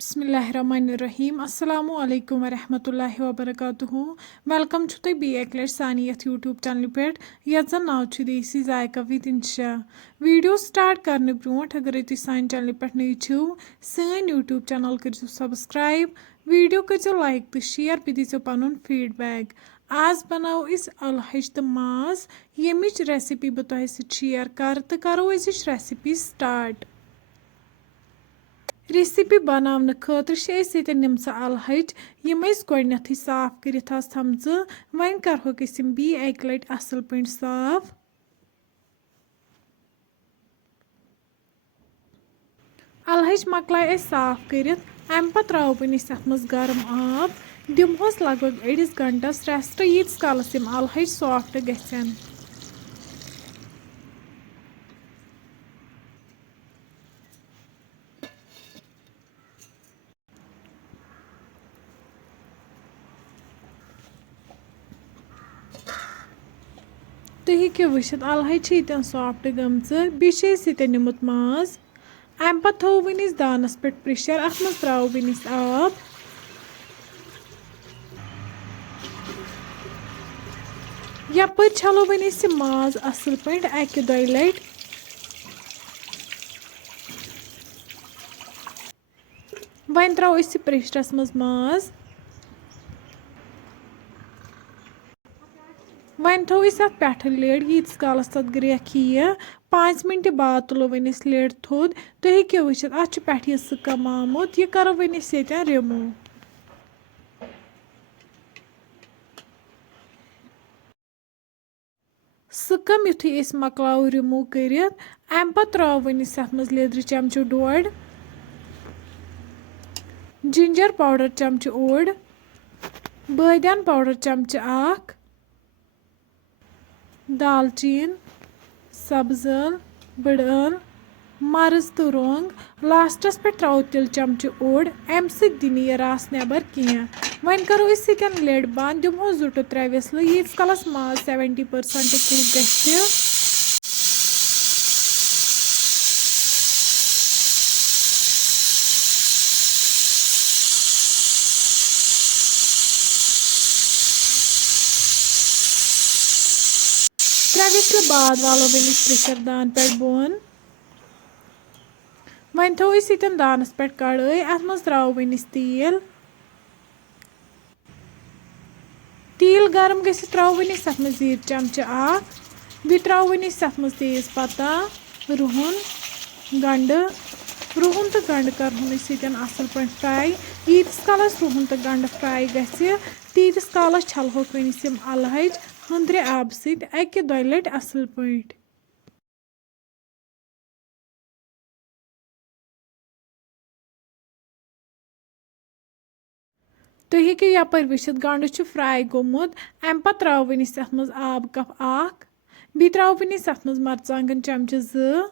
Bismillahirrahmanirrahim. Assalamu alaikum wa rahmatullahi wa barakatuhu. Welcome to the BA Sani YouTube channel pet. Yet now to Desi Zaika with Insha. Video start karne bront agar tu sign channel pet nahi chu. Sign YouTube channel kar subscribe. Video kar like to share pidi so panun feedback. आज बनाओ इस अलहज तो माज यमिच recipe बताए से share कर तो करो इस रेसिपी स्टार्ट रेसिपी बनाने खतर निमसा अलहज यम गोडनथ साफ कर थमज वन करहोक बी एक लट असल पे साफ अलहज मकलाय साफ कर अम पे त्रो वन मज गर्म आब दिमहोस लगभग अड़िस घंटस रेस्ट यीस कालस अलहज सॉफ्ट गन तुम हेको वुचित अलहज यन सॉफ्ट गमच बीस निमुत माज अम पे थो वनिस दानस पे प्रेशर अत मज त्रो वनिस आब यपर छलो वनिस माज असल पे अकि दो लट वन त्रो प्रेशरस मज माज वन थो पे लेड यीस कालस तथ ग्रेख यी 5 मिनट बाद तुलो वनिस लेड थोद तुम हेको वुचित अत पे सकम आमुत यह करो वनिस रिमूव सकम युथु मकलाव रिमूव कर अम पे त्रो वनिस मज लेद्र चमचु डोड़ जिंजर पाउडर चमचु ओड़ बादियान पाउडर चमचु आख दालचीन सब्ज ٲल बड़ ٲल मर्ज तो रोंग लास्टस पे त्रो तिल चमचु ओड़ अम दिन यह रस नबर कह वन करो लेड बंद दिमो 2 to 3 विसल यीस कलस माज 70% कुक गि विसल बाद वालो वनिस प्रेशर दान पे बोन वन थो दानस पे कड़ाई अत मज त्रो वनिस तील गर्म गि त्रो वनिस अत मज जीर चमचु आख बी त्रो वनिस अत मज तेज पत्ता रुहन गंड रुहन तो गंड कर असल पे फ्राई यीस कालस रुहन तो गंड फ्राई गि तीस कालस छलहोक वनिस अलहज हंद्रे आब सि दो लट असल पे तुम हेको यपर वुचित गंड फ्राई गोमुत अम पे त्रो वनिस मज आब कप आख बी त्रो वनिस मज मरचांगन चमचु 2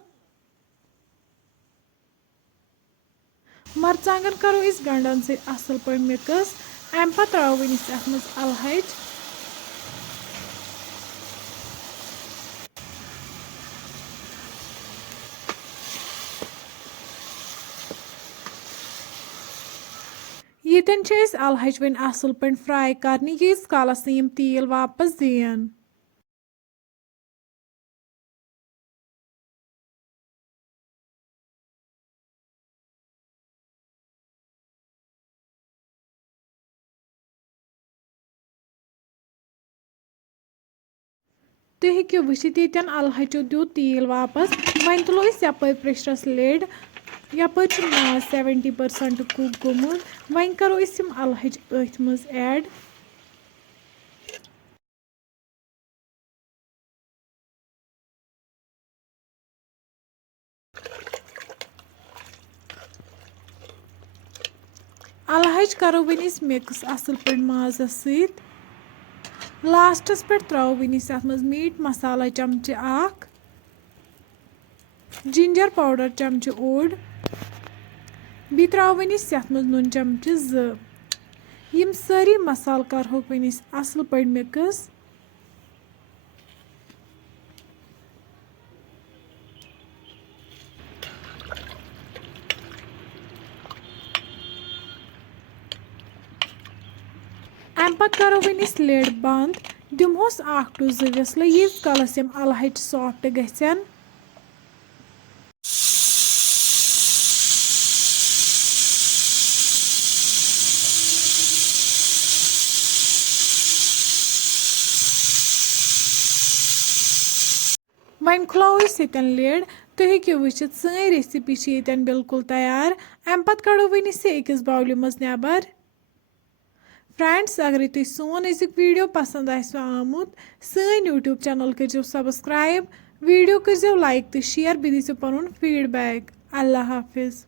मरचांगन करो गंडन असल पे मिक्स अम पे त्रो वनिस मज अलहज यीतन अलहज वन असल पे फ्राई करने यीस कालस तील वापस दिन तुम हेको वुचित यन अलहजो दियोत तील वापस वन तुलो यपर प्रेशरस लेड यपर माज 70% कुक गोमुत वन करो अलहज अथ मज ऐड अलहज करो वनिस मिक्स असल पे माजस सत लास्टस पे त्रो वनिस मज मीट मसाला चमचु आख जिंजर पाउडर चमचु ओड़ बी त्रो वनिस मज नून चमचु 2 यम सारी मसाल करहोक वनिस असल पे मिक्स अमि पत्तु करो वोनि इस लिड बंद दिमहोस 1 to 2 विसल यीज कालस यम अलहच सॉफ्ट गछन। वन खुलाओ ये लिड तो हेक्यो वुचित सई रेसिपी येतन बिल्कुल तैयार। अमि पत्तु कड़ो वोनि से अकिस बाउल मज नेबर। फ्रेंड्स अगर तुम सोन अजुक वीडियो पसंद आमुत सन यूट्यूब चैनल करो सब्सक्राइब वीडियो करो लाइक तो शेयर बे दीजिए पुन फीडबैक। अल्लाह हाफिज।